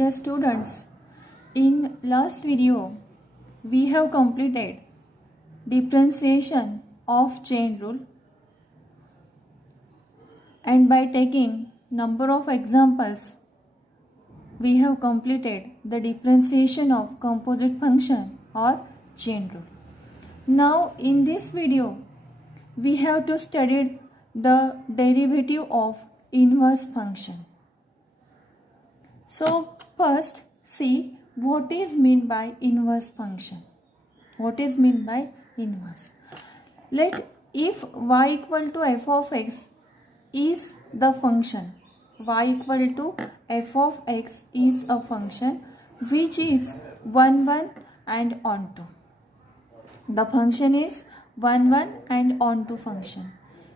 dear students, in last video we have completed differentiation of chain rule, and by taking number of examples we have completed the differentiation of composite function or chain rule. Now in this video we have to study the derivative of inverse function. So first see what is meant by inverse function. What is meant by inverse? Let if y equal to f of x is the function, y equal to f of x is a function which is 1 1 and onto. The function is 1 1 and onto function.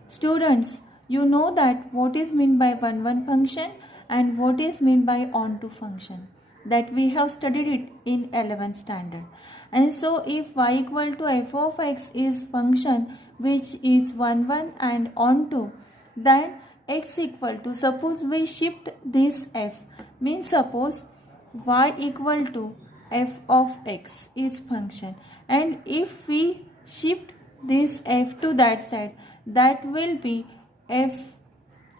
Students, you know that what is meant by 1 1 function and what is meant by onto function, that we have studied it in 11th standard. And so if y equal to f of x is function which is 1 1 and onto, then x equal to, suppose we shift this f, means suppose y equal to f of x is function, and if we shift this f to that side, that will be f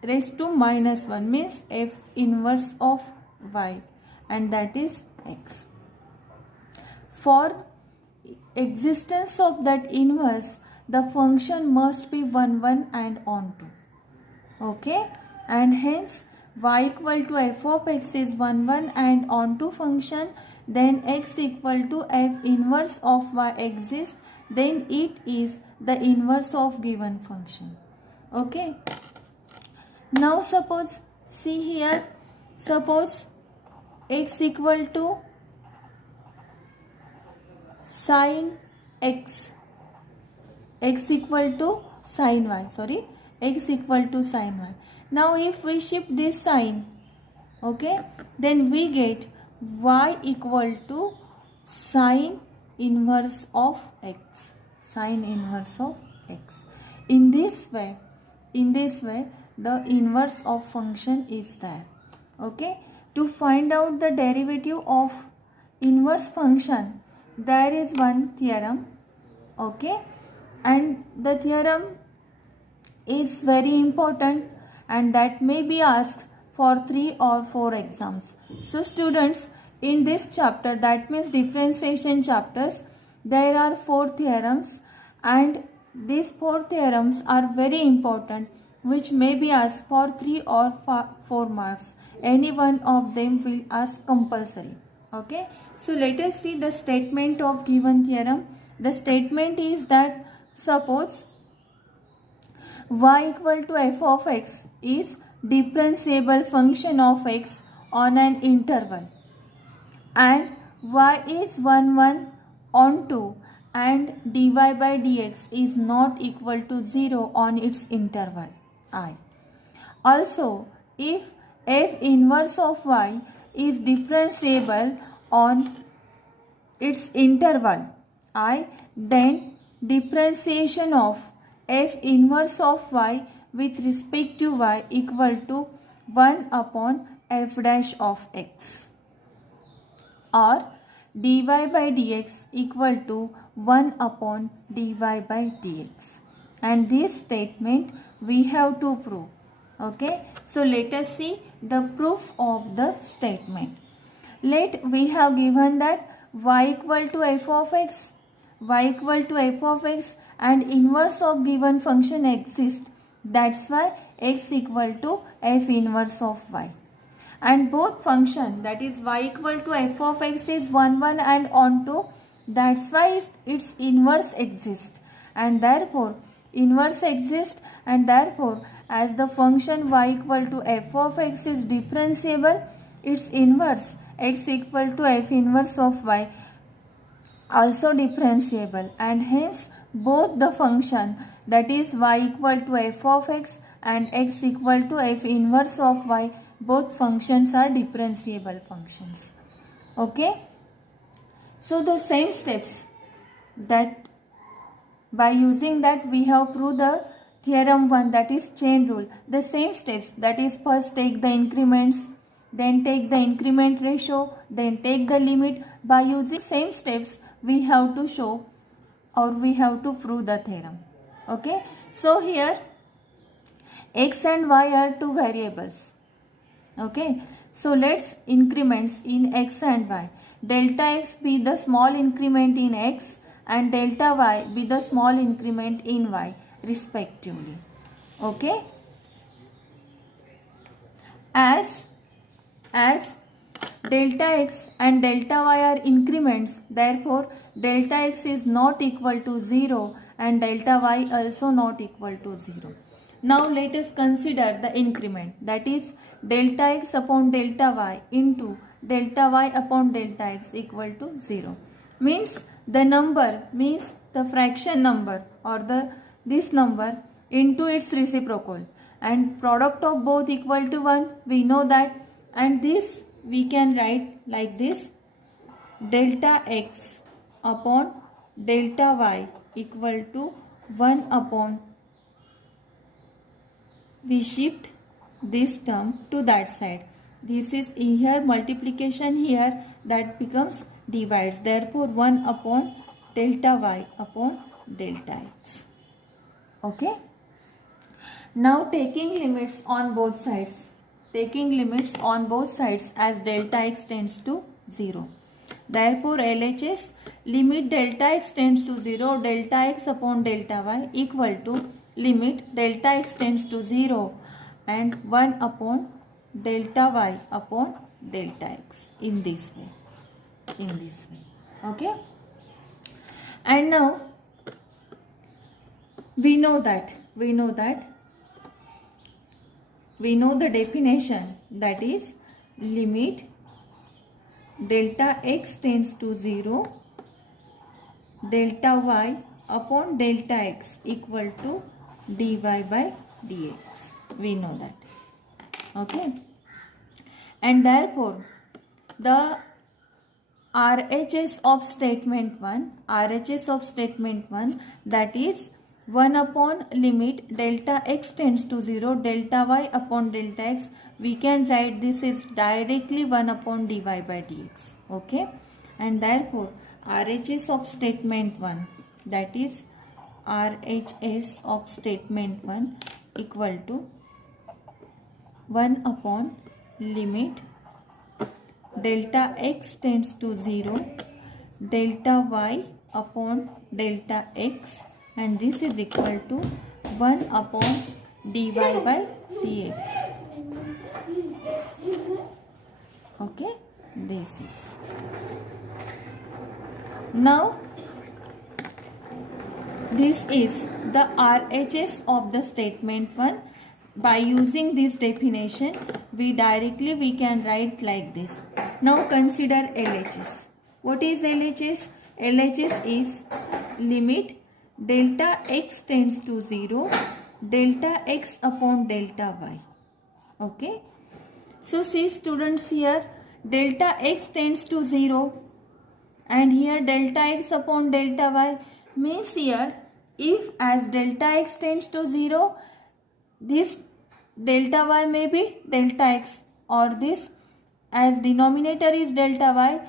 raised to minus 1, means f inverse of y, and that is x. For existence of that inverse, the function must be 1 1 and onto. Okay, and hence y equal to f of x is 1 1 and onto function, then x equal to f inverse of y exists, then it is the inverse of given function. Okay, now suppose, see here, suppose x equal to sin x, x equal to sin y, x equal to sin y. Now if we shift this sign, okay, then we get y equal to sin inverse of x, sin inverse of x. In this way the inverse of function is there. Okay, to find out the derivative of inverse function, there is one theorem. Okay, and the theorem is very important and that may be asked for 3 or 4 exams. So students, in this chapter, that means differentiation chapters, there are 4 theorems, and these 4 theorems are very important, which may be asked for 3 or 4 marks. Any one of them will ask compulsory. Okay, so let us see the statement of given theorem. The statement is that suppose y equal to f of x is differentiable function of x on an interval, and y is 1 1 onto, and dy by dx is not equal to 0 on its interval I. Also, if f inverse of y is differentiable on its interval I, then differentiation of f inverse of y with respect to y equal to 1 upon f dash of x, or dy by dx equal to 1 upon dy by dx. And this statement we have to prove. Okay, so let us see the proof of the statement. Let we have given that y equal to f of x, and inverse of given function exists. That's why x equal to f inverse of y. And both function, that is y equal to f of x is 1 1 and onto, that's why its inverse exists. And therefore inverse exists, and therefore as the function y equal to f of x is differentiable, its inverse x equal to f inverse of y also differentiable, and hence both the function, that is y equal to f of x and x equal to f inverse of y, both functions are differentiable functions. Okay, so the same steps, that by using that we have proved the theorem 1, that is chain rule. The same steps, that is first take the increments, then take the increment ratio, then take the limit. By using same steps, we have to show or we have to prove the theorem. Okay, so here x and y are two variables. Okay, so let's increments in x and y. Delta x be the small increment in x and delta y be the small increment in y respectively. Okay, as delta x and delta y are increments, therefore delta x is not equal to 0 and delta y also not equal to 0. Now let us consider the increment, that is delta x upon delta y into delta y upon delta x equal to 0. Means the number, means the fraction number or this number into its reciprocal, and product of both equal to 1, we know that, and this we can write like this: delta x upon delta y equal to 1 upon, we shift this term to that side. This is here multiplication, here that becomes divides, therefore 1 upon delta y upon delta x. Okay. Now taking limits on both sides. Taking limits on both sides as delta x tends to 0. Therefore LHS limit delta x tends to 0 delta x upon delta y equal to limit delta x tends to 0 and 1 upon delta y upon delta x in this way. Okay. And now we know the definition, that is limit delta x tends to 0 delta y upon delta x equal to dy by dx. We know that. Okay. And therefore the RHS of statement 1, that is 1 upon limit delta x tends to 0 delta y upon delta x, we can write this is directly 1 upon dy by dx. Okay, and therefore RHS of statement 1, that is RHS of statement 1 equal to 1 upon limit delta x tends to 0 delta y upon delta x, and this is equal to 1 upon dy by dx. Okay, this is. Now this is the RHS of the statement 1. By using this definition, we can write like this. Now consider LHS. What is LHS? LHS is limit delta x tends to 0 delta x upon delta y. Okay, so see students, here delta x tends to 0 and here delta x upon delta y, means here if as delta x tends to 0, this delta y may be delta x, or this as denominator is delta y,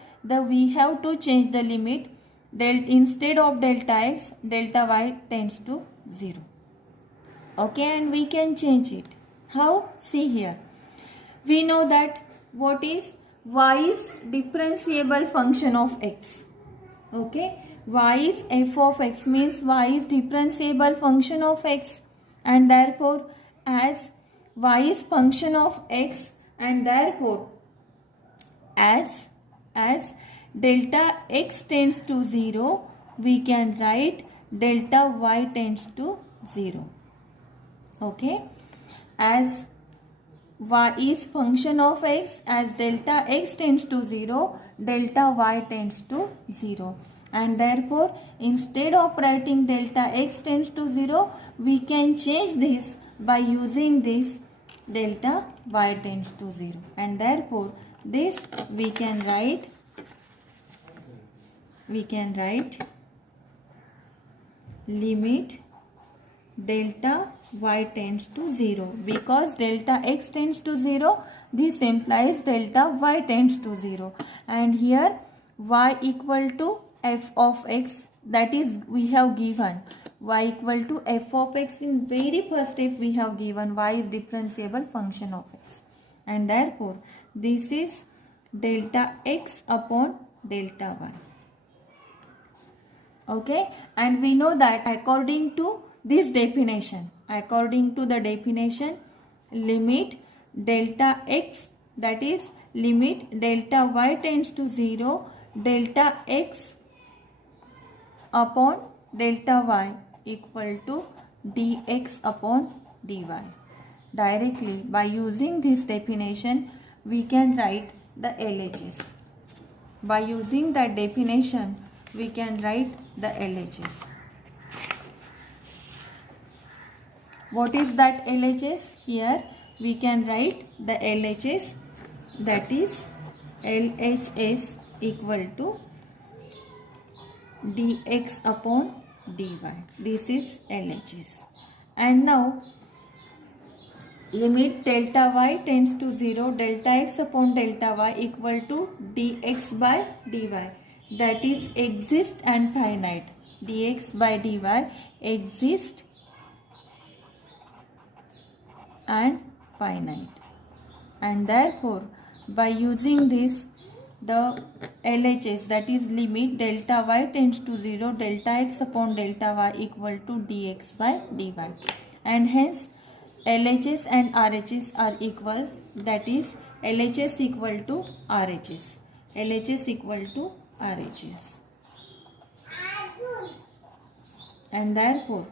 we have to change the limit. Instead of delta x, delta y tends to 0. Okay, and we can change it. How? See here. We know that what is y is differentiable function of x. Okay, y is f of x, means y is differentiable function of x, and therefore as y is function of x, and therefore as delta x tends to 0, we can write delta y tends to 0. Okay, as y is function of x, as delta x tends to 0, delta y tends to 0, and therefore instead of writing delta x tends to 0, we can change this by using this delta y tends to 0, and therefore this we can write limit delta y tends to 0. Because delta x tends to 0, this implies delta y tends to 0. And here y equal to f of x, that is we have given y equal to f of x. In very first step we have given y is differentiable function of x, and therefore this is delta x upon delta y. Okay, and we know that according to this definition, limit delta x, that is limit delta y tends to 0, delta x upon delta y equal to dx upon dy. Directly by using this definition we can write the LHS. By using that definition we can write the LHS. What is that LHS? Here we can write the LHS, that is LHS equal to dx upon dy. This is LHS. And now limit delta y tends to 0, delta x upon delta y equal to dx by dy, that is exist and finite. Dx by dy exist and finite, and therefore by using this the LHS, that is limit delta y tends to 0, delta x upon delta y equal to dx by dy, and hence LHS and RHS are equal, that is LHS equal to RHS. LHS equal to RHS. And therefore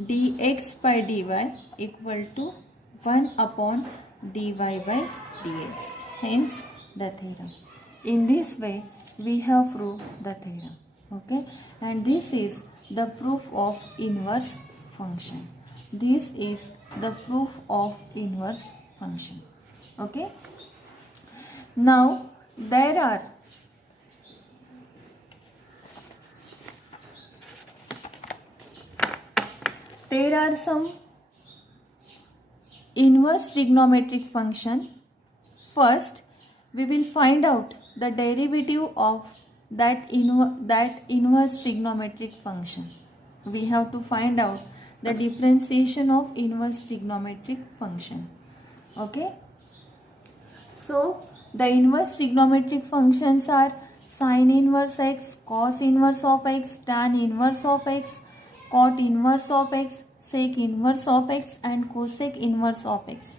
dx by dy equal to 1 upon dy by dx. Hence the theorem. In this way we have proved the theorem. Okay, and this is the proof of inverse function. This is the proof of inverse function. Okay, now there are some inverse trigonometric function. First we will find out the derivative of that inverse trigonometric function. We have to find out the differentiation of inverse trigonometric function. Okay, so the inverse trigonometric functions are sin inverse x, cos inverse of x, tan inverse of x, cot inverse of x, sec inverse of x, and cosec inverse of x.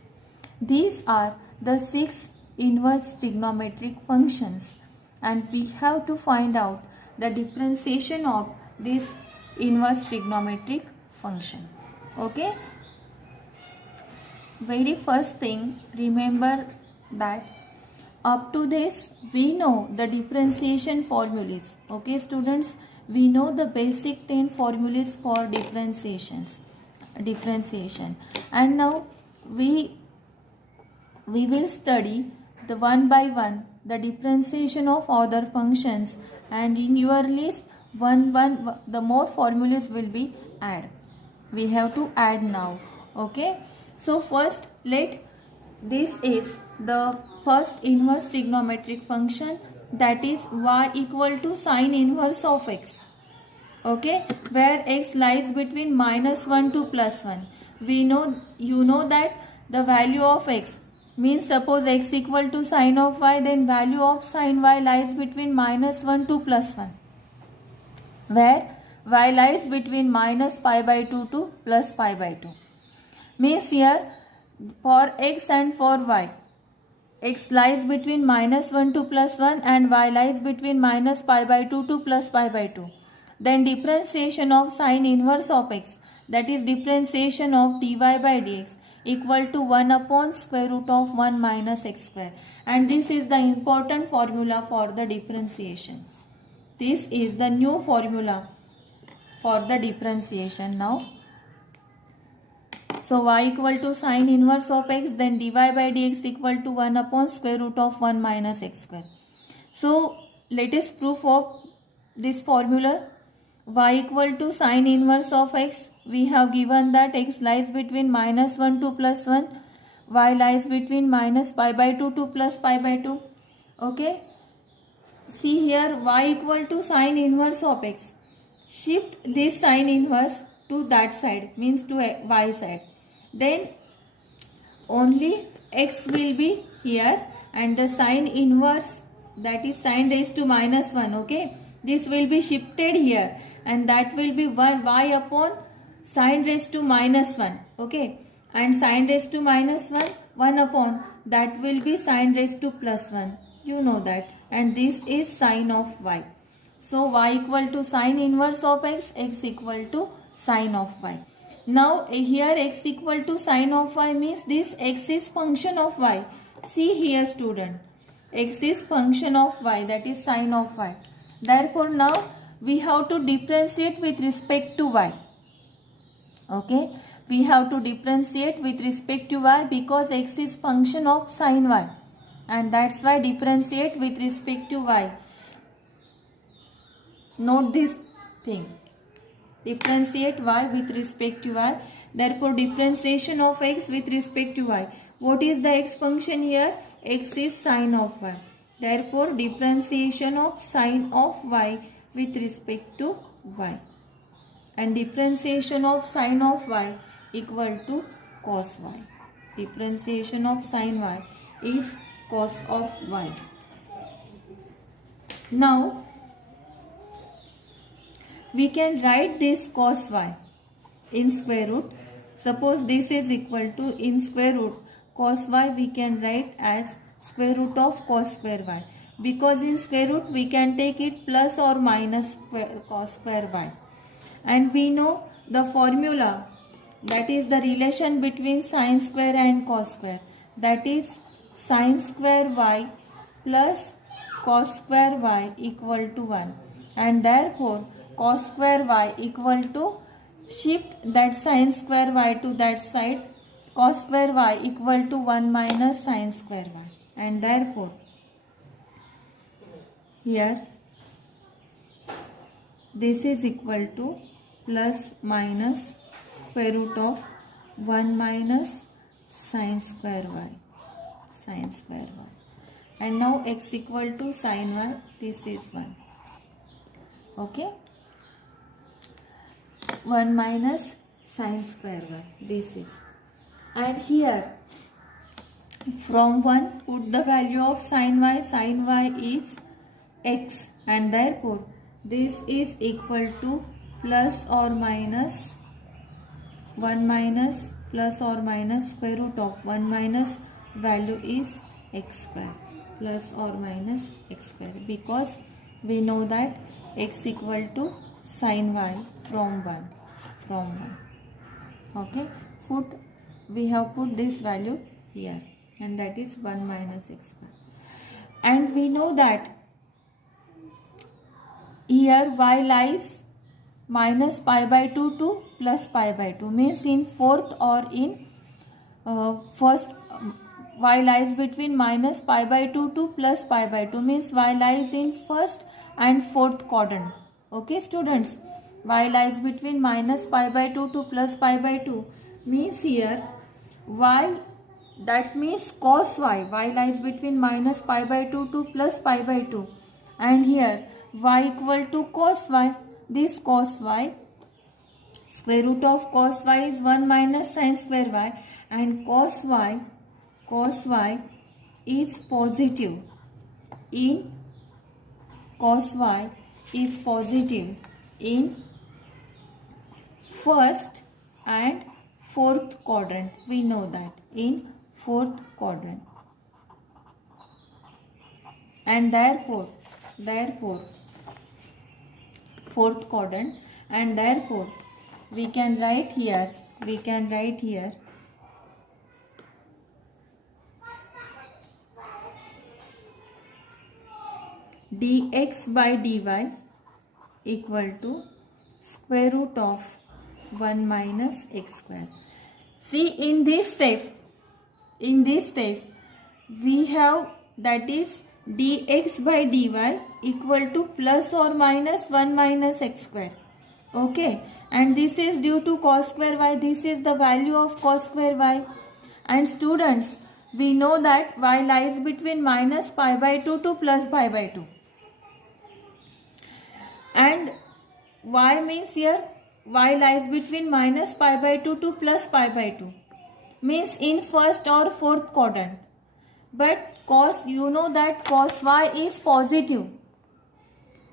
These are the 6 inverse trigonometric functions, and we have to find out the differentiation of this inverse trigonometric function. Okay, very first thing, remember that up to this we know the differentiation formulas. Okay students, we know the basic 10 formulas for differentiation, and now we will study the one by one the differentiation of other functions, and in your list the more formulas will be add. We have to add now. Okay, so first this is the first inverse trigonometric function, that is y equal to sin inverse of x. Okay, where x lies between -1 to +1. You know that the value of x means, suppose x equal to sin of y, then value of sin y lies between -1 to +1, where y lies between -π/2 to +π/2. Means here for x and for y, x lies between -1 to +1 and y lies between -π/2 to +π/2. Then differentiation of sin inverse of x, that is differentiation of dy by dx, equal to 1 upon square root of 1 minus x square. And this is the important formula for the differentiation. This is the new formula for the differentiation now. So y equal to sin inverse of x, then dy by dx equal to 1 upon square root of 1 minus x square. So let us proof of this formula. y equal to sine inverse of x. We have given that x lies between -1 to +1. Y lies between minus pi by 2 to plus pi by 2. Okay. See here, y equal to sine inverse of x. Shift this sine inverse to that side, means to y side. Then only x will be here and the sine inverse, that is sine raised to -1. Okay. This will be shifted here and that will be 1 y upon sine raised to -1. Okay. And sine raised to -1, 1 upon that will be sine raised to +1. You know that. And this is sine of y. So y equal to sine inverse of x, x equal to sine of y. Now here x equal to sine of y means this x is function of y. See here student, x is function of y, that is sine of y. Therefore now we have to differentiate with respect to y. Okay, we have to differentiate with respect to y because x is function of sine y. And that's why differentiate with respect to y. Note this thing. Differentiate y with respect to y. Therefore, differentiation of x with respect to y. What is the x function here? X is sine of y. Therefore, differentiation of sine of y with respect to y. And differentiation of sine of y equal to cos y. Differentiation of sine y is cos of y. Now, we can write this cos y in square root. Suppose this is equal to, in square root, cos y we can write as square root of cos square y. Because in square root we can take it plus or minus cos square y. And we know the formula, that is the relation between sine square and cos square. That is sine square y plus cos square y equal to 1. And therefore cos square y equal to, shift that sine square y to that side, cos square y equal to 1 minus sine square y. And therefore here this is equal to plus minus square root of 1 minus sine square y. Sine square y. And now x equal to sine y, this is 1. Okay. 1 minus sine square y, this is. And here from 1 put the value of sine y is x, and therefore this is equal to plus or minus 1 minus plus or minus square root of 1 minus value is x square, plus or minus x square, because we know that x equal to sine y from 1. Okay, we have put this value here, and that is 1 minus x square. And we know that here y lies minus pi by 2 to plus pi by 2, means in fourth or in first, y lies between minus pi by 2 to plus pi by 2, means y lies in first and fourth quadrant. Okay students, y lies between minus pi by 2 to plus pi by 2, means here y, that means cos y lies between minus pi by 2 to plus pi by 2, and here y equal to cos y. This cos y, square root of cos y is 1 minus sine square y, and cos y is positive in, cos y is positive in first and fourth quadrant. We know that in fourth quadrant, and therefore fourth quadrant, and therefore we can write here dx by dy equal to square root of 1 minus x square. See, in this step we have, that is dx by dy equal to plus or minus 1 minus x square. Okay, and this is due to cos square y. This is the value of cos square y. And students, we know that y lies between minus pi by 2 to plus pi by 2. And y means here y lies between minus pi by 2 to plus pi by 2. Means in first or fourth quadrant. But cos, you know that cos y is positive.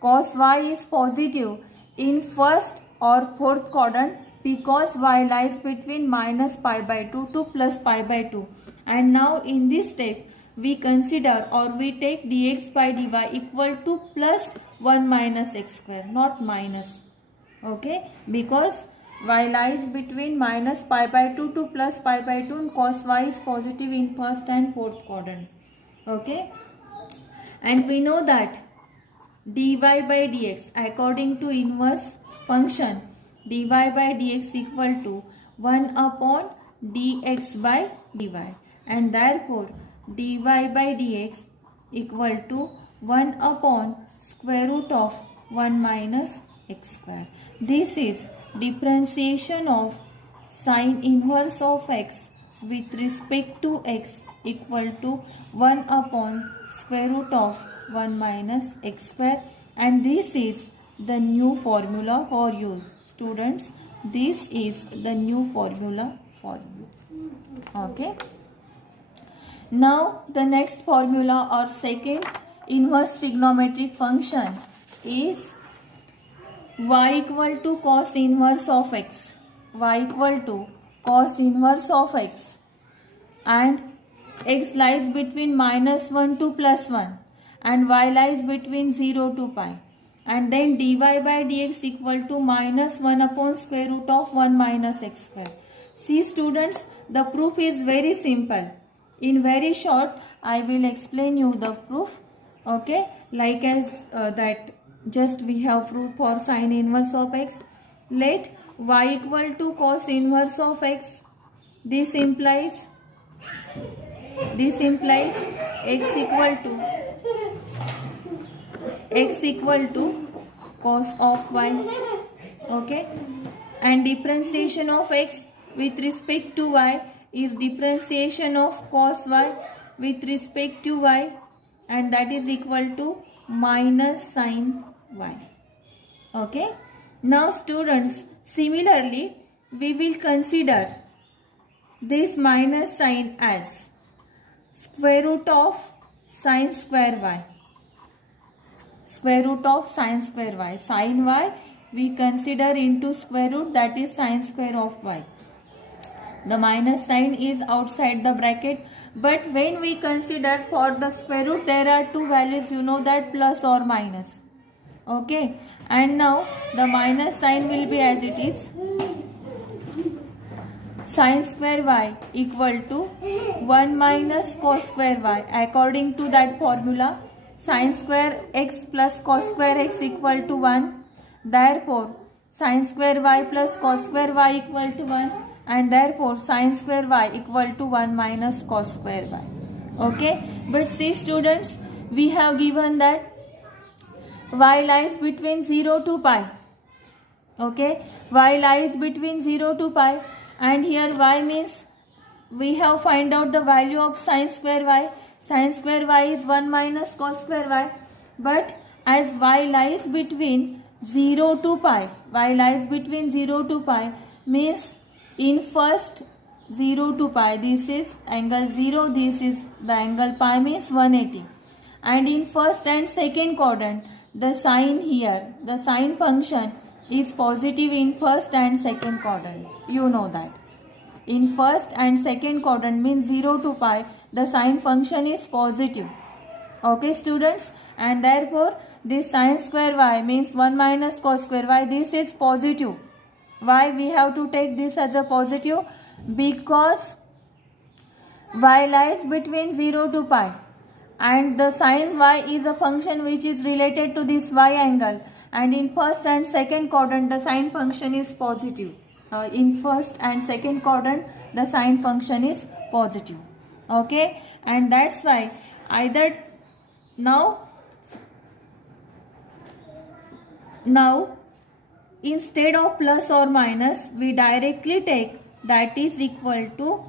Cos y is positive in first or fourth quadrant because y lies between minus pi by 2 to plus pi by 2. And now in this step we consider or we take dx by dy equal to plus 1 minus x square, not minus. Okay, because y lies between minus pi by 2 to plus pi by 2 and cos y is positive in first and fourth quadrant. Okay, and we know that dy by dx according to inverse function dy by dx equal to 1 upon dx by dy, and therefore dy by dx equal to 1 upon square root of 1 minus x square. This is differentiation of sine inverse of x with respect to x equal to 1 upon square root of 1 minus x square, and this is the new formula for you students. This is the new formula for you. Okay, now the next formula or second inverse trigonometric function is y equal to cos inverse of x. Y equal to cos inverse of x, and x lies between minus 1 to plus 1 and y lies between 0 to pi, and then dy by dx equal to minus 1 upon square root of 1 minus x square. See students, the proof is very simple. In very short I will explain you the proof. Okay, like as that just we have proof for sine inverse of x. Let y equal to cos inverse of x. This implies x equal to cos of y. Okay, and differentiation of x with respect to y is differentiation of cos y with respect to y, and that is equal to minus sine y. Okay, now students, similarly we will consider this minus sign as square root of sine square y. Square root of sine square y. Sine y we consider into square root, that is sine square of y. The minus sign is outside the bracket, but when we consider for the square root there are two values, you know that, plus or minus. Okay, and now the minus sign will be as it is. Sine square y equal to 1 minus cos square y. According to that formula, sine square x plus cos square x equal to 1. Therefore, sine square y plus cos square y equal to 1, and therefore sine square y equal to 1 minus cos square y. Okay, but see students, we have given that y lies between 0 to pi. Okay, y lies between 0 to pi, and here y means we have find out the value of sine square y. Sine square y is 1 minus cos square y, but as y lies between 0 to pi, y lies between 0 to pi means in first 0 to pi, this is angle 0, this is the angle pi, means 180, and in first and second quadrant the sign here, the sign function is positive in first and second quadrant. You know that. In first and second quadrant means 0 to pi, the sign function is positive. Okay students, and therefore this sine square y means 1 minus cos square y, this is positive. Why we have to take this as a positive? Because y lies between 0 to pi, and the sine y is a function which is related to this y angle, and in first and second quadrant the sine function is positive. In first and second quadrant the sine function is positive. Okay, and that's why either now instead of plus or minus we directly take that is equal to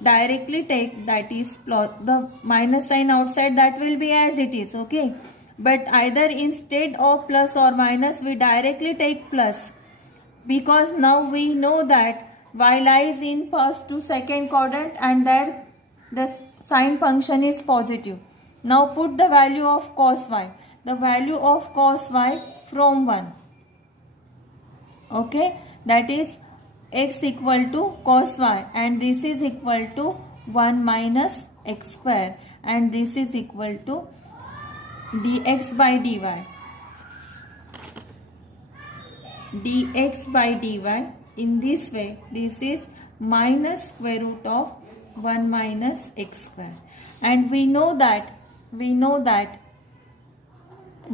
the minus sign outside, that will be as it is. Okay, but either instead of plus or minus we directly take plus, because now we know that y lies in first to second quadrant and that the sign function is positive. Now put the value of cos y. The value of cos y from 1. Okay, that is x equal to cos y, and this is equal to 1 minus x square, and this is equal to dx by dy. Dx by dy, in this way this is minus square root of 1 minus x square, and we know that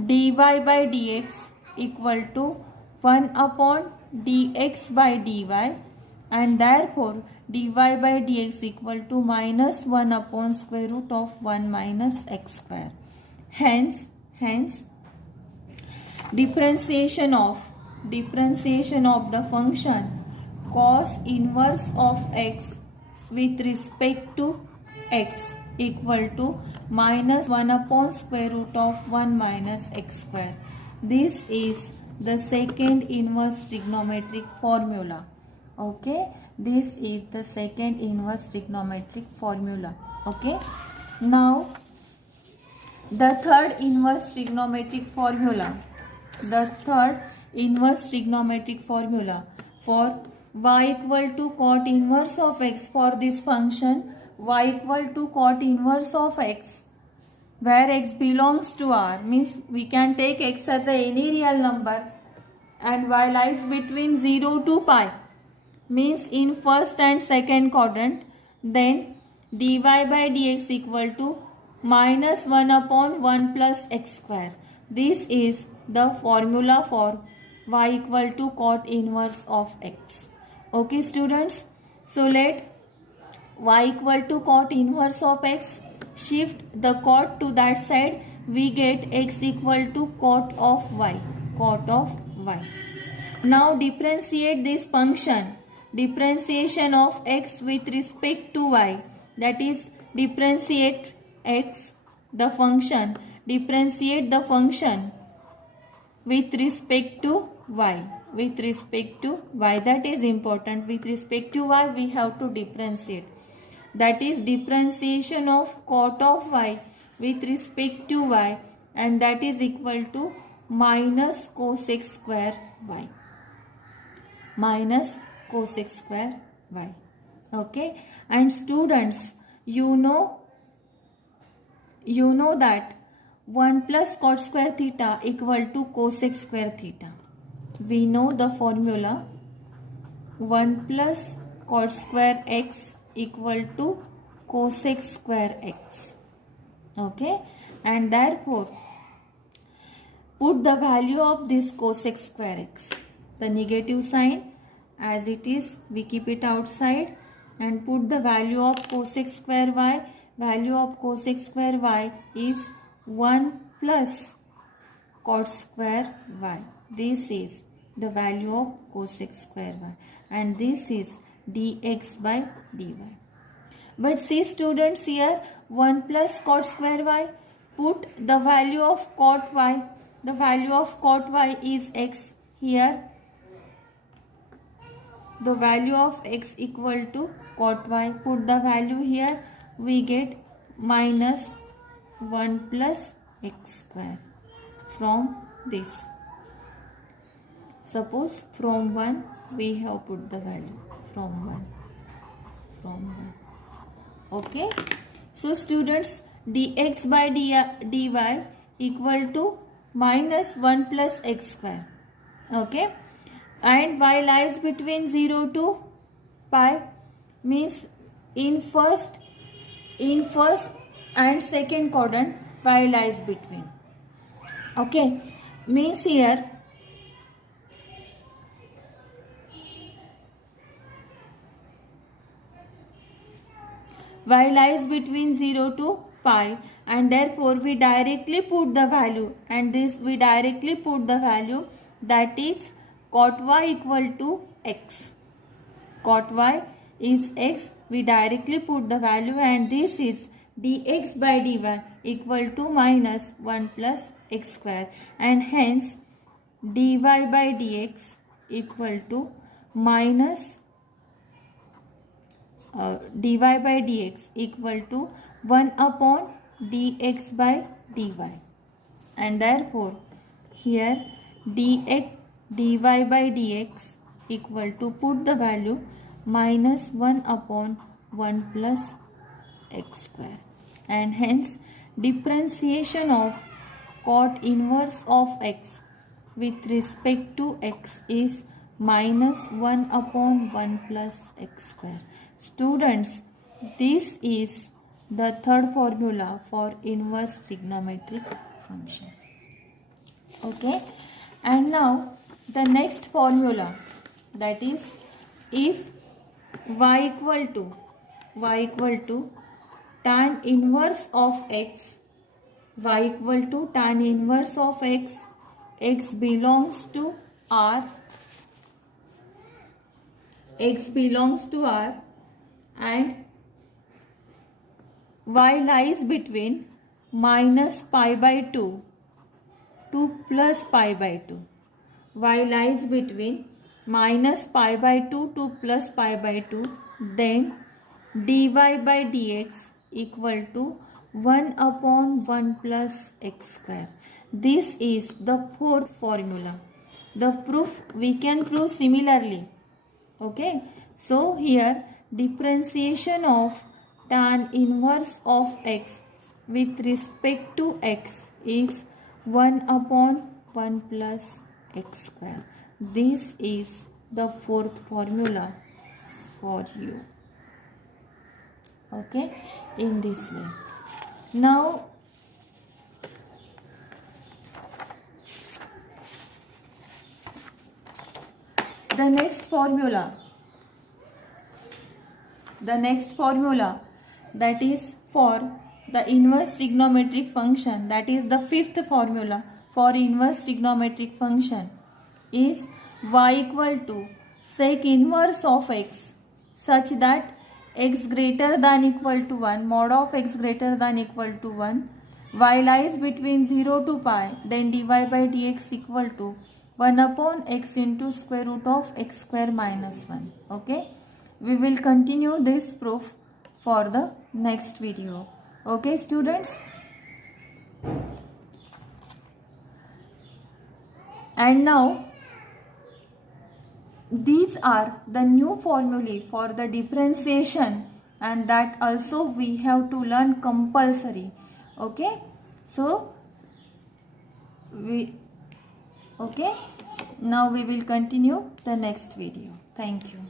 dy by dx equal to 1 upon dx by dy, and therefore dy by dx equal to minus 1 upon square root of 1 minus x square. Hence differentiation of the function cos inverse of x with respect to x equal to minus 1 upon square root of 1 minus x square. This is the second inverse trigonometric formula. Okay, this is the second inverse trigonometric formula. Okay, now the third inverse trigonometric formula. The third inverse trigonometric formula for y equal to cot inverse of x. For this function y equal to cot inverse of x, where x belongs to R, means we can take x as any real number and y lies between 0 to pi, means in first and second quadrant, then dy by dx equal to minus 1 upon 1 plus x square. This is the formula for y equal to cot inverse of x. Okay students, so let y equal to cot inverse of x, shift the cot to that side, we get x equal to cot of y. Now differentiate this function, differentiation of x with respect to y, that is differentiate x, the function, differentiate the function with respect to y, that is important. With respect to y we have to differentiate, that is differentiation of cot of y with respect to y, and that is equal to minus cos x square y, Okay, and students, you know that 1 plus cot square theta equal to cos x square theta. We know the formula 1 plus cot square x equal to cos x square x. Okay, and therefore put the value of this cos x square x, the negative sign as it is, we keep it outside, and put the value of cos x square y. Value of cos x square y is 1 plus cot square y. This is the value of cos x square y, and this is dx by dy. But see students, here 1 plus cot square y, put the value of cot y. The value of cot y is x. Here the value of x equal to cot y, put the value here, we get minus 1 plus x square from this. Suppose from 1 we have put the value, from 1. Okay, so students, dx by dy equal to minus 1 plus x square. Okay, and y lies between 0 to pi, means in first and second quadrant y lies between. Okay, means here y lies between 0 to pi, and therefore we directly put the value, and this we directly put the value, that is cot y equal to x. Cot y is x. We directly put the value, and this is dx by dy equal to minus 1 plus x square, and hence dy by dx equal to minus dy by dx equal to 1 upon dx by dy, and therefore here dx dy by dx equal to, put the value, minus 1 upon 1 plus x square, and hence differentiation of cot inverse of x with respect to x is minus 1 upon 1 plus x square. Students, this is the third formula for inverse trigonometric function. Okay, and now the next formula, that is, if y equal to tan inverse of x, y equal to tan inverse of x, x belongs to R, x belongs to R, and y lies between minus pi by 2 to plus pi by 2. Y lies between minus pi by 2 to plus pi by 2. Then dy by dx equal to 1 upon 1 plus x square. This is the fourth formula. The proof we can prove similarly. Okay. So here differentiation of tan inverse of x with respect to x is 1 upon 1 plus x square. This is the fourth formula for you. Okay, in this way. Now the next formula, that is for the inverse trigonometric function, that is the fifth formula for inverse trigonometric function, is y equal to sec inverse of x such that x greater than equal to 1, mod of x greater than equal to 1, y lies between 0 to pi, then dy by dx equal to 1 upon x into square root of x square minus 1. Okay, we will continue this proof for the next video. Okay, students. And now these are the new formulae for the differentiation, and that also we have to learn compulsory. Okay, so now we will continue the next video. Thank you.